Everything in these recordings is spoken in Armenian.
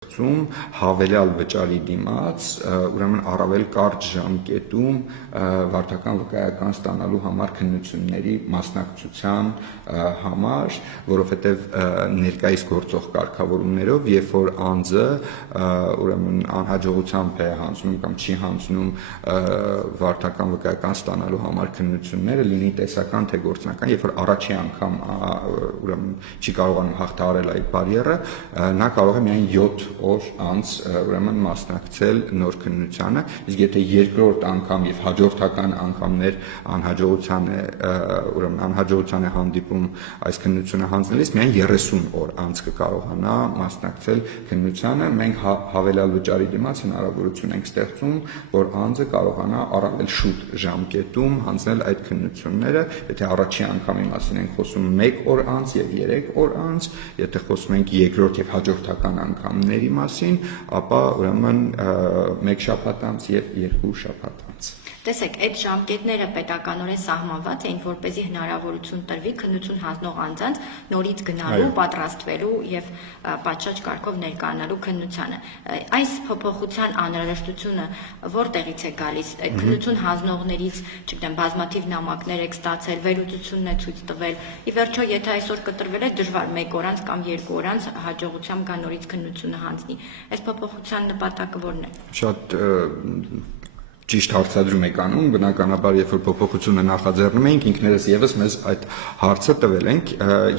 Հավելյալ վճարի դիմաց, ուրեմն առավել կարճ ժամկետում վարչական վկայական ստանալու համար քննությունների մասնակցության համար, որովհետև ներկայիս գործող կարգավորումներով, երբ որ անձը ուրեմն անհաջողությամբ է հանձնում կամ չի հանձնում վարչական վկայական ստանալու համար քննությունները, լինի տեսական թե գործնական, երբ որ առաջի անգամ ուրեմն չի կարողանում հաղթահարել այդ բարիերը, նա կարող է միայն 7 օր անց ուրեմն մասնակցել նոր քննությանը, իսկ եթե երկրորդ անգամ եւ հաջորդական անգամներ անհաջողության է հանդիպում այս քննությունը հանձնելիս, միայն 30 օր անց կկարողանա մասնակցել քննությանը, մենք հավելյալ վճարի դիմաց հնարավորություն ենք ստեղծում, որ անձը կարողանա առավել շուտ ժամկետում հանձնել այդ քննությունները, եթե առաջի անգամի մասին ենք խոսում 1 օր անց եւ 3 օր անց, եթե խոսում ենք երկրորդ եւ հաջորդական անգամների մասին, ապա ուրեմն 1 շաբաթ անց եւ 2 շաբաթ անց։ Տեսեք, այդ ժամկետները պետականորեն սահմանված էին, որպեսզի հնարավորություն տրվի քննություն հանձնող անձանց նորից գնալու, պատրաստվելու եւ պատշաճ կարգով ներկայանալու քննությանը։ Այս փոփոխության անհրաժեշտությունը որտեղից է գալիս։ Քննություն հանձնողներից, չգիտեմ, բազմաթիվ նամակներ եք ստացել, վերլուծությունն է ցույց տվել։ Ի վերջո, եթե այսօր կտրվել է, դժվար 1 օր անց կամ 2 օր անց հաջողությամբ կա նորից քննությունը հանձնի։ Այս փոփոխության նպատակը ո՞րն է։ Շատ ճիշտ հարցադրում եք անում, բնականաբար, երբ որ փոփոխությունը նախաձեռնում ենք, ինքներս եւս մեզ այդ հարցը տվել ենք,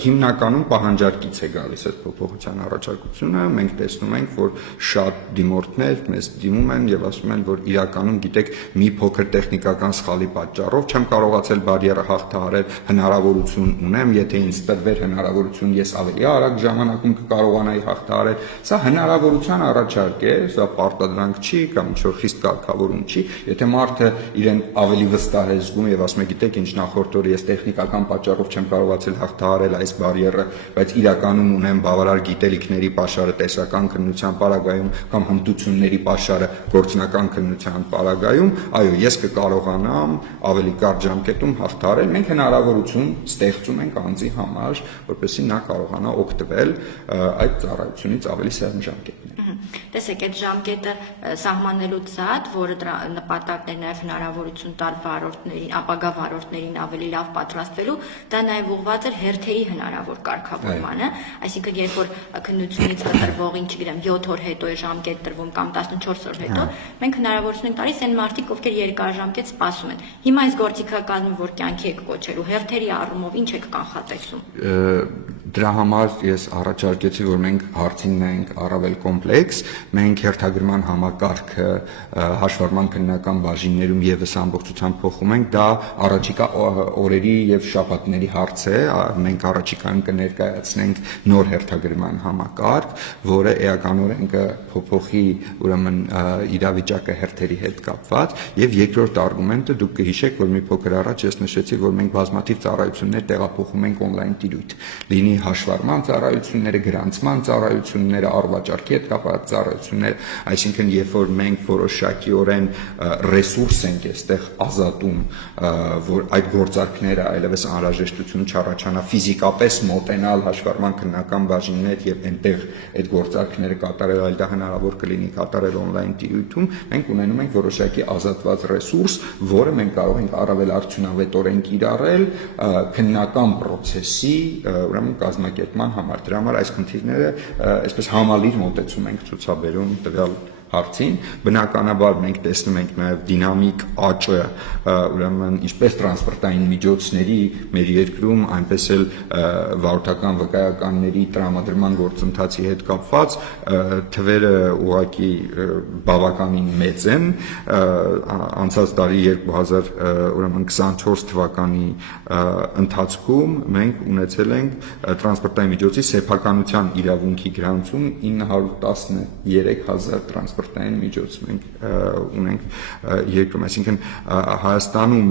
հիմնականում պահանջարկից է գալիս այդ փոփոխության առաջարկությունը, մենք տեսնում ենք, որ շատ դիմորդներ մեզ դիմում են եւ ասում են, որ իրականում գիտեք, մի փոքր տեխնիկական սխալի պատճառով չեմ կարողացել բարիերը հաղթահարել, հնարավորություն ունեմ, եթե ինձ տրվեր հնարավորություն, ես ավելի արագ ժամանակում կկարողանայի հաղթահարել, սա հնարավորության առաջարկ է, սա պարտադրանք չի կամ ինչ-որ խիստ կարգավորում չի։ Եթե մարդը իրեն ավելի վստահ է զգում եւ ասում է, գիտեք, ինչ նախորդ օրը ես տեխնիկական պատճառով չեմ կարողացել հաղթահարել այս բարիերը, բայց իրականում ունեմ բավարար գիտելիքների պաշարը տեսական քննության պարագայում կամ հմտությունների պաշարը գործնական քննության պարագայում, այո, ես կկարողանամ ավելի կարճ ժամկետում հաղթահարել։ Մենք հնարավորություն ստեղծում ենք անձի համար, որպեսզի նա կարողանա օգտվել այդ ծառայությունից ավելի սերմ ժամկետներով։ Տեսեք, այդ ժամկետը սահմանելուց զատ, որը դրա նպատակն է նաև հնարավորություն տալ վարորդներին, ապագա վարորդներին ավելի լավ պատրաստվելու, դա նաև ուղղված էր հերթերի հնարավոր կարգավորմանը, այսինքն երբ որ քննությունից կտրվողին, չգիտեմ, 7 օր հետո է ժամկետ տրվում կամ 14 օր հետո, մենք հնարավորություն ենք տալիս այն մարդիկ, ովքեր երկարաժամկետ սպասում են։ Հիմա այս գործիքակազմը, որ կյանքի եք կոչելու, հերթերի առումով ինչ եք կանխատեսում։ Դրա համար ես առաջարկեցի, որ մենք հարցին նայենք առավել կոմպլեքս, մենք հերթագրման համակարգը հաշվառման քննական բաժիններում եւս ամբողջությամբ փոխում ենք, դա առաջիկա օրերի եւ շաբաթների հարց է, մենք առաջիկայում կներկայացնենք նոր հերթագրման համակարգ, որը էականորեն կփոփոխի ուրեմն իրավիճակը հերթերի հետ կապված, եւ երկրորդ արգումենտը դուք կհիշեք, որ մի փոքր առաջ ես նշեցի, որ մենք բազմաթիվ ծառայություններ տեղափոխում ենք on-line տիրույթ, լինի հաշվառման ծառայությունները, գրանցման ծառայությունները, առվաճառքի հետ կապված ծառայությունները, այսինքն երբ որ մենք որոշակիորեն ռեսուրս ենք այստեղ ազատում, որ այդ գործարքները այլևս անհրաժեշտություն չառաջանա ֆիզիկապես մոտենալ հաշվառման քննական բաժիններ եւ այնտեղ այդ գործարքները կատարել, այլ դա հնարավոր կլինի կատարել on-line տիրույթում, մենք ունենում ենք որոշակի ազատված ռեսուրս, որը մենք կարող ենք առավել արդյունավետորեն կիրառել քննական process-ի ուրեմն կազմակերպման համար։ Դրա համար այս խնդիրները այսպես համալիր մոտեցում ենք ցուցաբերում տվյալ հարցին, բնականաբար մենք տեսնում ենք նաև դինամիկ աճը, ուրեմն ինչպես տրանսպորտային միջոցների մեր երկրում, այնպես էլ վարորդական վկայականների տրամադրման գործընթացի հետ կապված թվերը ուղղակի բավականին մեծ են, անցած տարի 2024 թվականի ընթացքում մենք ունեցել ենք տրանսպորտային միջոցի սեփականության իրավունքի գրանցում 913,000 տրանսպորտային տրանսպորտային միջոց մենք ունենք երկրում, այսինքն Հայաստանում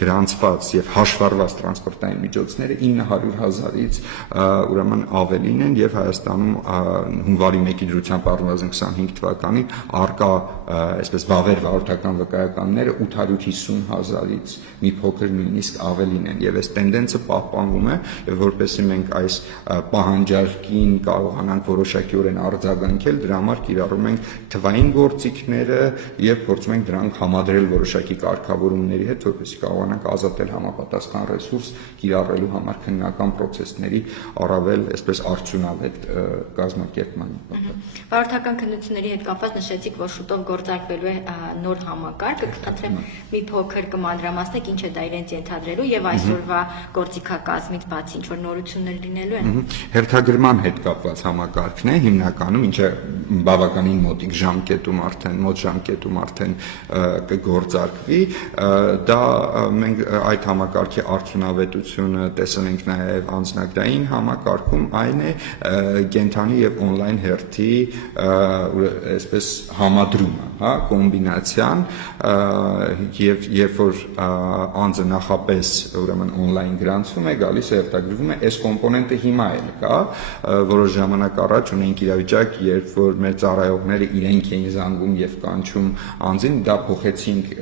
գրանցված եւ հաշվառված տրանսպորտային միջոցները 900,000-ից ուրեմն ավելին են եւ Հայաստանում հունվարի 1-ի դրությամբ առնվազն 25 թվականին արկա այսպես վավեր վարորդական վկայականները 850,000-ից մի փոքր նույնիսկ ավելին են եւ այս տենդենսը պահպանվում է եւ որպեսզի մենք այս պահանջարկին կարողանանք որոշակիորեն արձագանքել, դրա համար կիրառում ենք թվային գործիքները եւ փորձում ենք դրանք համադրել որոշակի կարգավորումների հետ, որպեսզի կարողանանք ազատել համապատասխան ռեսուրս կիրառելու համար քննական process-ների առավել այսպես արդյունավետ կազմակերպման նպատակով։ Վարորդական քննությունների հետ կապված նշեցիք, որ շուտով գործարկվելու է նոր համակարգ, կխնդրեմ մի փոքր կմանրամասնեք ինչ է դա իրենց ենթադրելու եւ այսօրվա գործիքակազմից բացի ինչ որ նորություններ լինելու են։ Հերթագրման հետ կապված համակարգն է հիմնականում, ինչը բավականին մոտիկ ժամկետում արդեն կգործարկվի, դա մենք այդ համակարգի արդյունավետությունը տեսել ենք նաև անձնագրային համակարգում, այն է կենթանի եւ on-line հերթի այսպես համադրումը, հա, կոմբինացիան եւ երբ որ անձը նախապես ուրեմն on-line գրանցվում է, գալիս է հերթագրվում է, այս կոմպոնենտը հիմա էլ կա, որոշ ժամանակ առաջ ունենք իրավիճակ, երբ որ մեր ծառայողները իրենք էին զանգում եւ կանչում անձին, դա փոխեցինք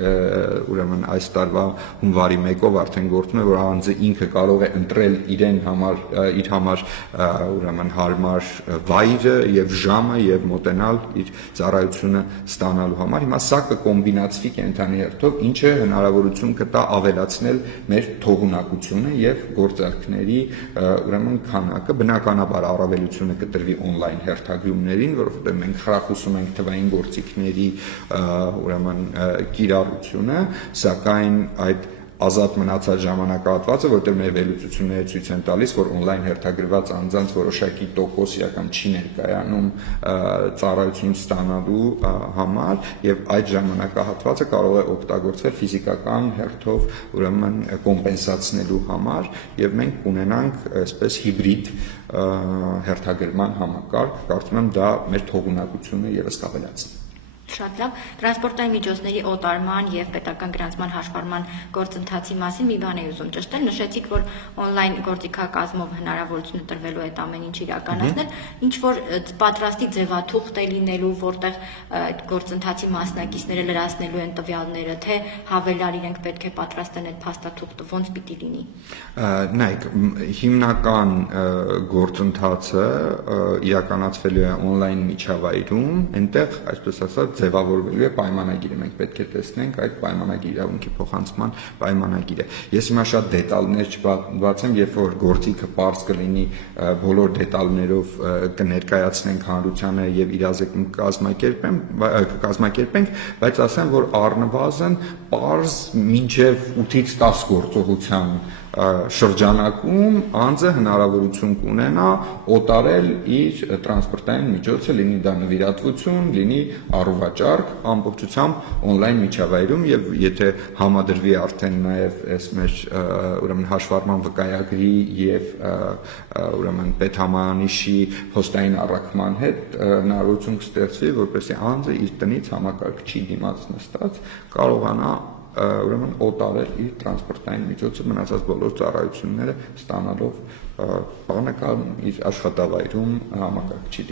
ուրեմն այս տարվա հունվարի 1-ով արդեն գործում է, որ անձը ինքը կարող է ընտրել իր համար ուրեմն հարմար վայրը եւ ժամը եւ մոտենալ իր ծառայությունը ստանալու համար։ Հիմա սա կկոմբինացվի կենթանի հերթով, ինչը հնարավորություն կտա ավելացնել մեր թողունակությունը եւ գործարքների ուրեմն քանակը, բնականաբար առավելությունը կտրվի on-line հերթագրումներին, որովհետեւ մենք խրախուսում ենք թվային գործիքների ուրեմն կիրառությունը, սակայն այդ ազատ մնացած ժամանակահատվածը, որտեղ մեր վերլուծությունները ցույց են տալիս, որ on-line հերթագրված անձանց որոշակի տոկոս իրական չի ներկայանում ծառայություն ստանալու համար եւ այդ ժամանակահատվածը կարող է օգտագործվել ֆիզիկական հերթով ուրեմն կոմպենսացնելու համար եւ մենք ունենանք այսպես հիբրիդ հերթագրման համակարգ, կարծում եմ դա մեր թողունակությունը եւս կավելացնի։ Շատ լավ, տրանսպորտային միջոցների օտարման եւ պետական գրանցման հաշվառման գործընթացի մասին մի բան էի ուզում ճշտել, նշեցիք, որ on-line գործիքակազմով հնարավորություն տրվելու այդ ամեն ինչ իրականացնել, ինչ որ պատրաստի ձևաթուղթ է լինելու, որտեղ այդ գործընթացի մասնակիցները լրացնելու են տվյալները, թե հավելյալ իրենք պետք է պատրաստեն այդ փաստաթուղթը, ոնց պիտի լինի։ Նայեք, հիմնական գործընթացը իրականացվելու է on-line միջավայրում, այնտեղ, այսպես ասած, ձևավորվելու է պայմանագիրը, մենք պետք է տեսնենք այդ պայմանագիրը, իրավունքի փոխանցման պայմանագիրը։ Ես հիմա շատ դետալներ չբացեմ, երբ որ գործիքը պարզ կլինի, բոլոր դետալներով կներկայացնենք հանրությանը եւ իրազեկում կազմակերպենք, բայց ասեմ, որ առնվազն պարզ մինչեւ 8-ից 10 գործողության շրջանակում անձը հնարավորություն կունենա օտարել իր տրանսպորտային միջոցը, լինի դա նվիրատվություն, լինի առուվաճառք, ամբողջությամբ on-line միջավայրում եւ եթե համադրվի արդեն նաեւ այս մեր ուրեմն հաշվառման վկայագրի եւ ուրեմն պետհամանիշի փոստային առաքման հետ հնարավորություն կստեղծվի, որպեսզի անձը իր տնից համակարգչի դիմաց նստած կարողանա ուրեմն օտարել իր տրանսպորտային միջոցը մնացած բոլոր ծառայությունները ստանալով բանական իր աշխատավայրում համակարգչի դիմաց։